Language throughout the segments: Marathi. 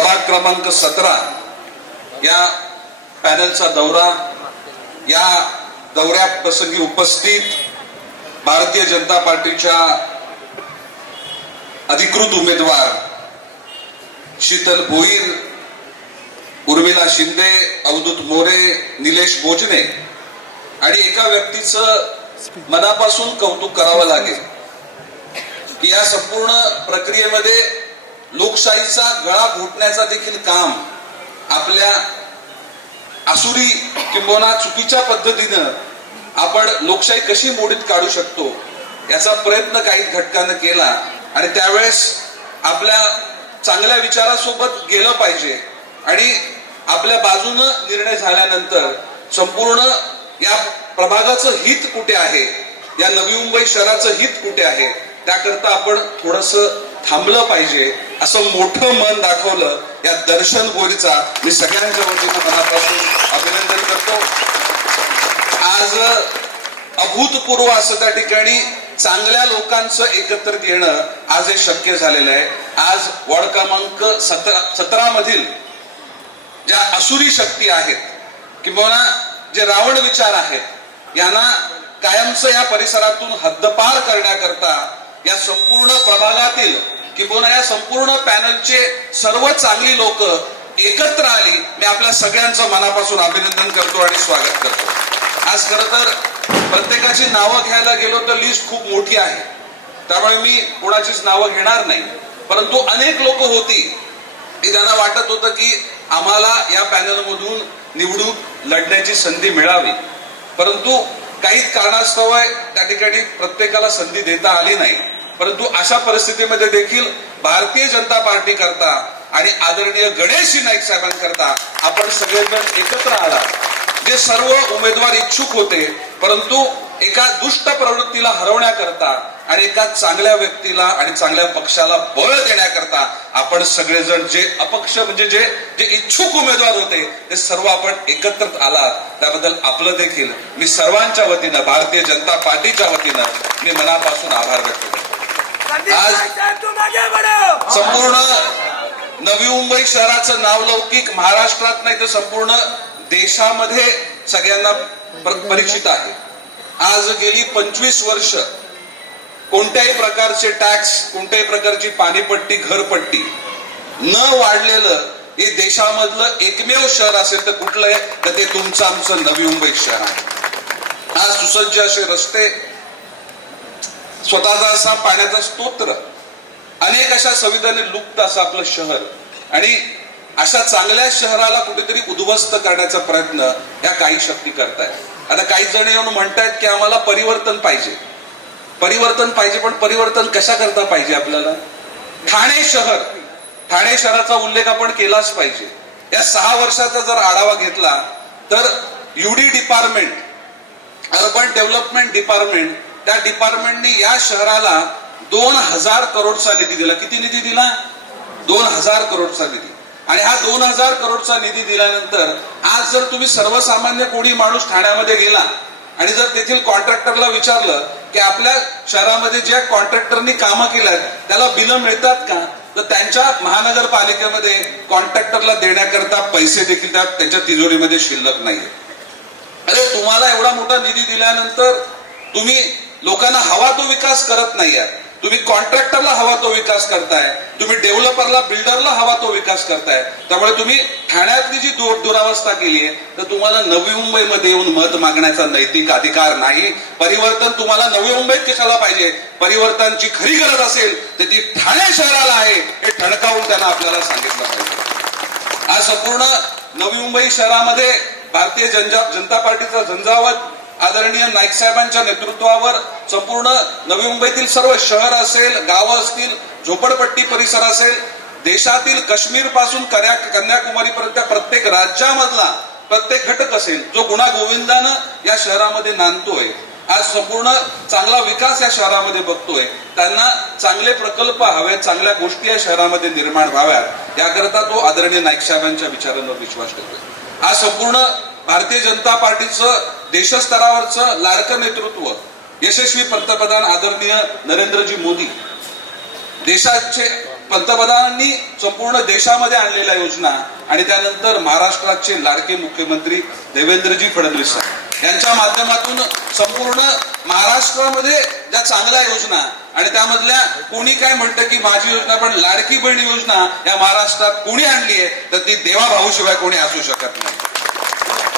प्रभाग क्रमांक सतरा या पॅनलचा दौरा या दौऱ्या प्रसंगी उपस्थित भारतीय जनता पार्टीच्या अधिकृत उमेदवार शीतल भोईर उर्मिला शिंदे अवधूत मोरे निलेश बोजने आणि एका व्यक्तीचं मनापासून कौतुक करावं लागेल की या संपूर्ण प्रक्रियेमध्ये लोकशाहीचा गळा घोटण्याचा देखील काम आपल्या असुरी किंबहुना चुकीच्या पद्धतीनं आपण लोकशाही कशी मोडीत काढू शकतो याचा प्रयत्न काही घटकानं केला आणि त्यावेळेस आपल्या चांगल्या विचारासोबत गेलं पाहिजे आणि आपल्या बाजूनं निर्णय झाल्यानंतर संपूर्ण या प्रभागाचं हित कुठे आहे? या नवी मुंबई शहराचं हित कुठे आहे? त्याकरता आपण थोडस थांबलं पाहिजे. असं मोठं मन दाखवलं या दर्शन गोरीचा मी सगळ्यांच्या वतीनं मनापासून अभिनंदन करतो. आज अभूतपूर्व असं त्या ठिकाणी चांगल्या लोकांचं एकत्रित येणं आज हे शक्य झालेलं आहे. आज वॉर्ड क्रमांक सतरा सतरा मधील ज्या असुरी शक्ती आहेत किंवा जे रावण विचार आहेत यांना कायमचं या परिसरातून हद्दपार करण्याकरता या संपूर्ण प्रभागातील किंवा या संपूर्ण पॅनलचे सर्व चांगली लोक एकत्र आली मी आपल्या सगळ्यांचं मनापासून अभिनंदन करतो आणि स्वागत करतो. आज खर तर प्रत्येकाची नावं घ्यायला गेलो तर लिस्ट खूप मोठी आहे. त्यामुळे मी कोणाचीच नावं घेणार नाही. परंतु अनेक लोक होती. की त्यांना वाटत होतं की आम्हाला या पॅनलमधून निवडून लढण्याची संधी मिळावी. परंतु काही कारणास्तव त्या ठिकाणी प्रत्येकाला संधी देता आली नाही. परंतु अशा परिस्थितीमध्ये देखील भारतीय जनता पार्टी करता आणि आदरणीय गणेश नाईक साहेबांकरता आपण सगळेजण एकत्र आला जे सर्व उमेदवार इच्छुक होते परंतु एका दुष्ट प्रवृत्तीला हरवण्याकरता आणि एका चांगल्या व्यक्तीला आणि चांगल्या पक्षाला बळ देण्याकरता आपण सगळेजण जे अपक्ष म्हणजे जे जे इच्छुक उमेदवार होते ते सर्व आपण एकत्रित आलात. त्याबद्दल आपलं देखील मी सर्वांच्या वतीनं भारतीय जनता पार्टीच्या वतीनं मी मनापासून आभार व्यक्त करतो. आज संपूर्ण नवी मुंबई शहराचं नावलौकिक महाराष्ट्रात नाही तर संपूर्ण देशामध्ये सगळ्यांना पर- परिचित आहे. आज गेली पंचवीस वर्ष कोणत्याही प्रकारचे टॅक्स कोणत्याही प्रकारची पाणीपट्टी घरपट्टी न वाढलेलं हे देशामधलं एकमेव शहर असेल तर कुठलं आहे तर ते तुमचं आमचं नवी मुंबई शहर आहे. आज सुसज्ज असे रस्ते स्वतःचा असा पाण्याचा स्तोत्र. अनेक अशा संविधाने लुप्त असं आपलं शहर. आणि अशा चांगल्या शहराला कुठेतरी उद्ध्वस्त करण्याचा प्रयत्न या काही शक्ती करतायत. आता काही जण येऊन म्हणतायत की आम्हाला परिवर्तन पाहिजे. परिवर्तन पाहिजे पण परिवर्तन कशा करता पाहिजे आपल्याला? ठाणे शहर. ठाणे शहराचा उल्लेख आपण केलाच पाहिजे. या सहा वर्षाचा जर आढावा घेतला तर UD department urban development department त्या डिपार्टमेंटने या शहराला दोन हजार करोडचा निधी दिला. किती निधी दिला? दोन हजार करोडचा निधी. आणि हा दोन हजार करोडचा निधी दिल्यानंतर आज जर तुम्ही सर्वसामान्य कोणी माणूस ठाण्यामध्ये गेला आणि जर तेथील कॉन्ट्रॅक्टरला विचारलं की आपल्या शहरामध्ये ज्या कॉन्ट्रॅक्टरनी कामं केल्यात त्याला बिलं मिळतात का? तर त्यांच्या महानगरपालिकेमध्ये कॉन्ट्रॅक्टरला देण्याकरता पैसे देखील त्या त्यांच्या तिजोरीमध्ये शिल्लक नाही अरे तुम्हाला एवढा मोठा निधी दिल्यानंतर तुम्ही लोकांना हवा तो विकास करत नाही आहात तुम्ही कॉन्ट्रॅक्टरला हवा तो विकास करताय. तुम्ही डेव्हलपरला बिल्डरला हवा तो विकास करताय. त्यामुळे तुम्ही ठाण्यातली जी दूर दुरावस्था केली आहे तर तुम्हाला नवी मुंबईमध्ये येऊन मत मागण्याचा नैतिक अधिकार नाही. परिवर्तन तुम्हाला नवी मुंबईत कशाला पाहिजे? परिवर्तनची खरी गरज असेल तर ती ठाणे शहराला आहे. हे ठणकावून त्यांना आपल्याला सांगितलं पाहिजे. आज संपूर्ण नवी मुंबई शहरामध्ये भारतीय जनजा जनता पार्टीचा झंझावत आदरणीय नाईक साहेबांच्या नेतृत्वावर संपूर्ण नवी मुंबईतील सर्व शहर असेल गावं असतील झोपडपट्टी परिसर असेल देशातील काश्मीरपासून कन्या कन्याकुमारी पर्यंत प्रत्येक राज्यामधला प्रत्येक घटक असेल जो गुणा गोविंदानं या शहरामध्ये नांदतोय. आज संपूर्ण चांगला विकास या शहरामध्ये बघतोय. त्यांना चांगले प्रकल्प हवे चांगल्या गोष्टी या शहरामध्ये निर्माण व्हाव्यात. याकरता तो आदरणीय नाईक साहेबांच्या विचारांवर विश्वास ठेवतोय. आज संपूर्ण भारतीय जनता पार्टीचं देशस्तरावरचं लाडकं नेतृत्व यशस्वी पंतप्रधान आदरणीय नरेंद्रजी मोदी देशाचे पंतप्रधानांनी संपूर्ण देशामध्ये आणलेल्या योजना आणि त्यानंतर महाराष्ट्राचे लाडके मुख्यमंत्री देवेंद्रजी फडणवीस साहेब. यांच्या माध्यमातून संपूर्ण महाराष्ट्रामध्ये ज्या चांगल्या योजना आणि त्यामधल्या कोणी काय म्हणतं की माझी योजना पण लाडकी बहीण योजना या महाराष्ट्रात कोणी आणली आहे तर ती देवा भाऊ शिवाय कोणी असू शकत नाही.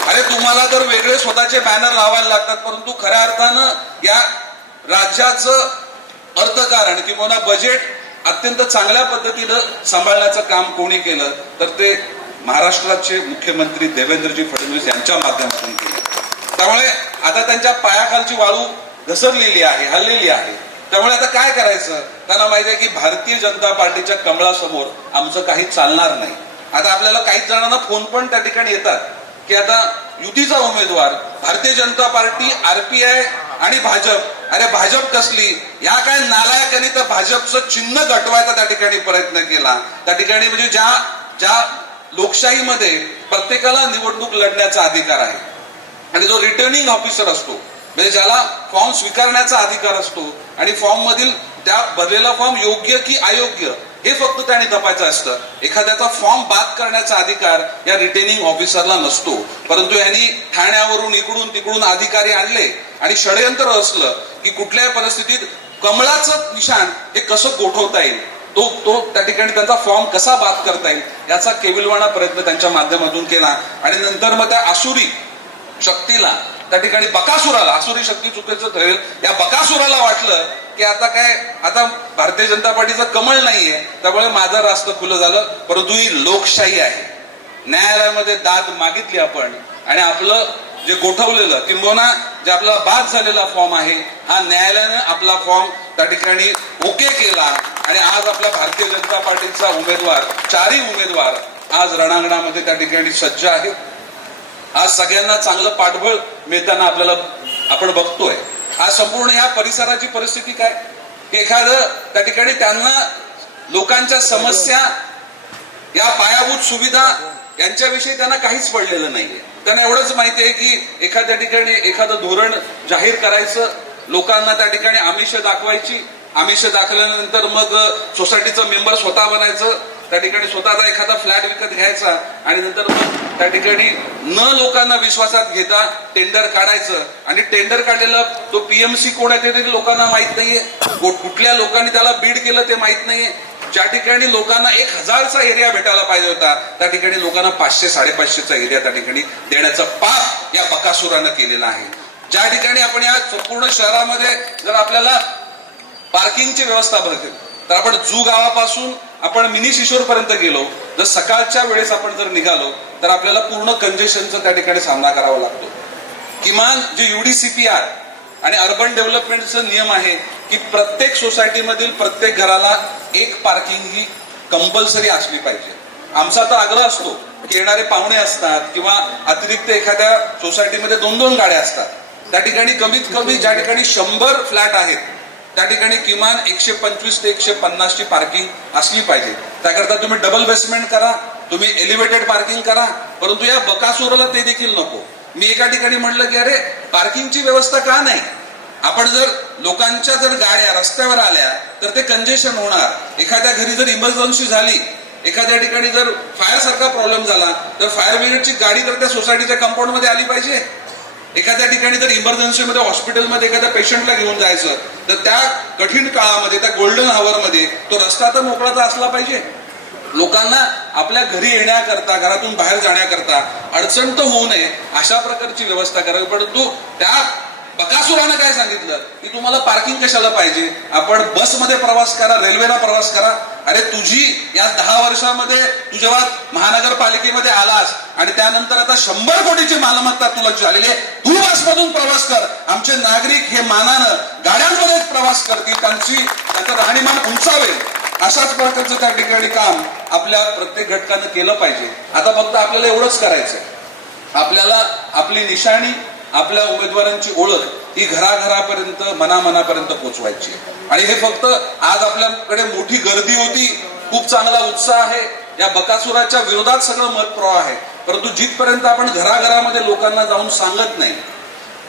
अरे तुम्हाला तर वेगळे स्वतःचे बॅनर लावायला लागतात परंतु खऱ्या अर्थानं या राज्याचं अर्थकारण किंवा बजेट अत्यंत चांगल्या पद्धतीनं सांभाळण्याचं काम कोणी केलं तर ते महाराष्ट्राचे मुख्यमंत्री देवेंद्रजी फडणवीस यांच्या माध्यमातून केलं. त्यामुळे आता त्यांच्या पायाखालची वाळू घसरलेली आहे हल्लेली आहे. त्यामुळे आता काय करायचं? त्यांना माहिती आहे की भारतीय जनता पार्टीच्या कमळासमोर आमचं काही चालणार नाही. आता आपल्याला काही जणांना फोन पण त्या ठिकाणी येतात. की आता युतीचा उमेदवार भारतीय जनता पार्टी आरपीआय आणि भाजप. अरे भाजप कसली? या काय नालायकांनी तर भाजपचं चिन्ह गटवायचा त्या ठिकाणी प्रयत्न केला. त्या ठिकाणी म्हणजे ज्या ज्या लोकशाहीमध्ये प्रत्येकाला निवडणूक लढण्याचा अधिकार आहे. आणि जो रिटर्निंग ऑफिसर असतो म्हणजे ज्याला फॉर्म स्वीकारण्याचा अधिकार असतो आणि फॉर्म मधील त्या भरलेला फॉर्म योग्य की अयोग्य हे फक्त त्याने तपायचं असतं. एखाद्याचा फॉर्म बाद करण्याचा अधिकार या रिटेनिंग ऑफिसरला नसतो. परंतु यांनी ठाण्यावरून इकडून तिकडून अधिकारी आणले आणि षडयंत्र असलं की कुठल्याही परिस्थितीत कमळाचं निशाण हे कसं गोठवता येईल? तो तो त्या ठिकाणी त्यांचा फॉर्म कसा बाद करता येईल? याचा केविलवाणा प्रयत्न त्यांच्या माध्यमातून केला. आणि नंतर मग त्या आसुरी शक्तीला त्या ठिकाणी बकासुराला आसुरी शक्ती चुकीचं ठरेल. या बकासुराला वाटलं की आता काय आता भारतीय जनता पार्टीचं कमळ नाहीये. त्यामुळे माझं रास्त खुलं झालं परंतु ही लोकशाही आहे. न्यायालयामध्ये दाद मागितली आपण आणि आपलं जे गोठवलेलं किंबहुना जे आपला बाद झालेला फॉर्म आहे हा न्यायालयानं आपला फॉर्म त्या ठिकाणी ओके केला आणि आज आपल्या भारतीय जनता पार्टीचा उमेदवार चारही उमेदवार आज रणांगणामध्ये त्या ठिकाणी सज्ज आहेत. आज सगळ्यांना चांगलं पाठबळ मिळताना आपल्याला आपण बघतोय. आज संपूर्ण ह्या परिसराची परिस्थिती काय? की एखादं त्या ठिकाणी त्यांना लोकांच्या समस्या या पायाभूत सुविधा यांच्याविषयी त्यांना काहीच पडलेलं नाहीये. त्यांना एवढंच माहिती आहे की एखाद्या ठिकाणी एखादं धोरण जाहीर करायचं लोकांना त्या ठिकाणी आमिष दाखवायची आमिष दाखवल्यानंतर मग सोसायटीचं मेंबर स्वतः बनायचं त्या ठिकाणी स्वतःचा एखादा फ्लॅट विकत घ्यायचा आणि नंतर मग त्या ठिकाणी न लोकांना विश्वासात घेता टेंडर काढायचं आणि टेंडर काढलेला तो पीएमसी कोण आहे ते लोकांना माहीत नाहीये. कुठल्या लोकांनी त्याला बीड केलं ते माहीत नाहीये. ज्या ठिकाणी लोकांना एक हजारचा एरिया भेटायला पाहिजे होता त्या ठिकाणी लोकांना पाचशे साडेपाचशेचा एरिया त्या ठिकाणी देण्याचं पाप या बकासुरानं केलेलं आहे. ज्या ठिकाणी आपण या संपूर्ण शहरामध्ये जर आपल्याला पार्किंगची व्यवस्था बघेल तर आपण जू गावापासून आपण मिनी शिशोर पर्यंत गेलो जर सकाळच्या वेळेस आपण जर निघालो तर आपल्याला पूर्ण कंजेशनचा त्या ठिकाणी सामना करावा लागतो. किमान जे युडीसीपीआर आणि अर्बन डेव्हलपमेंटचा नियम आहे की प्रत्येक सोसायटीमधील प्रत्येक घराला एक पार्किंग ही कंपल्सरी असली पाहिजे. आमचा तर आग्रह असतो की येणारे पाहुणे असतात किंवा अतिरिक्त एखाद्या सोसायटीमध्ये दोन दोन गाड्या असतात. त्या ठिकाणी कमीत कमी ज्या ठिकाणी शंभर फ्लॅट आहेत त्या ठिकाणी किमान एकशे पंचवीस ते एकशे पन्नासची पार्किंग असली पाहिजे. त्याकरता तुम्ही डबल बेसमेंट करा तुम्ही एलिव्हेटेड पार्किंग करा परंतु या बकासुराला ते देखील नको. मी एका ठिकाणी म्हटलं की अरे पार्किंगची व्यवस्था का नाही? आपण जर लोकांच्या जर गाड्या रस्त्यावर आल्या तर ते कंजेशन होणार. एखाद्या घरी जर इमर्जन्सी झाली एखाद्या ठिकाणी जर फायर सारखा प्रॉब्लेम झाला तर फायर ब्रिगेडची गाडी तर त्या सोसायटीच्या कंपाऊंडमध्ये आली पाहिजे? एखाद्या ठिकाणी जर इमर्जन्सीमध्ये हॉस्पिटलमध्ये एखाद्या पेशंटला घेऊन जायचं तर त्या कठीण काळामध्ये त्या गोल्डनमध्ये तो रस्ता तर मोकळाचा असला पाहिजे. लोकांना आपल्या घरी येण्याकरता घरातून बाहेर जाण्याकरता अडचण तर होऊ नये अशा प्रकारची व्यवस्था करावी. परंतु त्या बकासुरानं काय सांगितलं? की तुम्हाला पार्किंग कशाला पाहिजे? आपण बसमध्ये प्रवास करा रेल्वेला प्रवास करा. अरे तुझी या दहा वर्षामध्ये तू जेव्हा महानगरपालिकेमध्ये आलास आणि त्यानंतर आता शंभर कोटीची मालमत्ता तुला झालेली आहे तू बसमधून प्रवास कर. आमचे नागरिक हे मानानं गाड्यांमध्ये प्रवास करतील त्यांची त्यांचं राहणीमान उंचावेल. अशाच प्रकारचं त्या ठिकाणी काम आपल्या प्रत्येक घटकानं केलं पाहिजे. आता फक्त आपल्याला एवढंच करायचं आपल्याला आपली निशाणी आपल्या उमेदवारांची ओळख ही घराघरापर्यंत मनामनापर्यंत पोहोचवायची आणि हे फक्त आज आपल्याकडे मोठी गर्दी होती खूप चांगला उत्साह आहे. या बकासुराच्या विरोधात सगळं मत प्रवाह आहे. परंतु जिथपर्यंत आपण घराघरामध्ये लोकांना जाऊन सांगत नाही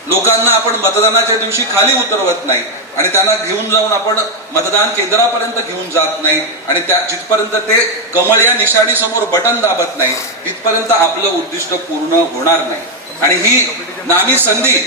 लोकांना आपण मतदानाच्या दिवशी खाली उतरवत नाही आणि त्यांना घेऊन जाऊन आपण मतदान केंद्रापर्यंत घेऊन जात नाही आणि त्या जिथपर्यंत ते कमळ या निशाणी समोर बटन दाबत नाही तिथपर्यंत आपलं उद्दिष्ट पूर्ण होणार नाही. आणि ही नामी संधी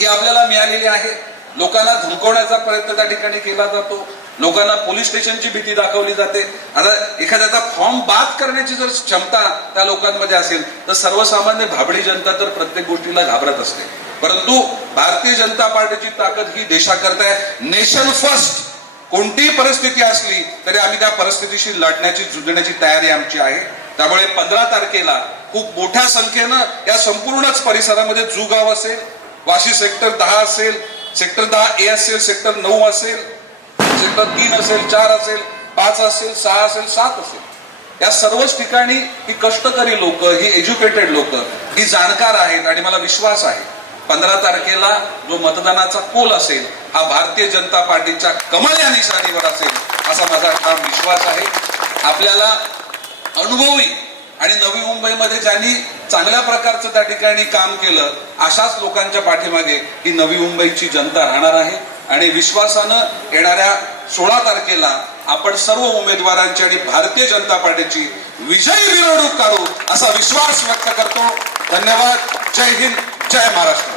ही आपल्याला मिळालेली आहे. लोकांना धमकवण्याचा प्रयत्न त्या ठिकाणी केला जातो. लोकांना पोलीस स्टेशनची भीती दाखवली जाते. आता एखाद्याचा फॉर्म बाद करण्याची जर क्षमता त्या लोकांमध्ये असेल तर सर्वसामान्य भाबडी जनता तर प्रत्येक गोष्टीला घाबरत असते. परंतु भारतीय जनता पार्टीची ताकद ही देशाकरता आहे. नेशन फर्स्ट कोणतीही परिस्थिती असली तरी आम्ही त्या परिस्थितीशी लढण्याची झुंजण्याची तयारी आमची आहे. त्यामुळे पंधरा तारखेला खूप मोठ्या संख्येनं या संपूर्णच परिसरामध्ये जुगाव असेल वाशी सेक्टर दहा असेल सेक्टर दहा ए असेल सेक्टर नऊ असेल सेक्टर तीन असेल चार असेल पाच असेल सहा असेल सात असेल. या सर्वच ठिकाणी ही कष्टकरी लोक ही एज्युकेटेड लोक ही जाणकार आहेत आणि मला विश्वास आहे पंधरा तारखेला जो मतदानाचा कोल असेल हा भारतीय जनता पार्टीच्या कमल या निशाणीवर असेल असा माझा ठाम विश्वास आहे. आपल्याला अनुभवी आणि नवी मुंबईमध्ये ज्यांनी चांगल्या प्रकारचं त्या ठिकाणी काम केलं अशाच लोकांच्या पाठीमागे ही नवी मुंबईची जनता राहणार आहे. आणि विश्वासानं येणाऱ्या सोळा तारखेला आपण सर्व उमेदवारांची आणि भारतीय जनता पार्टीची विजयी मिरवणूक काढू असा विश्वास व्यक्त करतो. धन्यवाद. जय हिंद. जय महाराष्ट्र.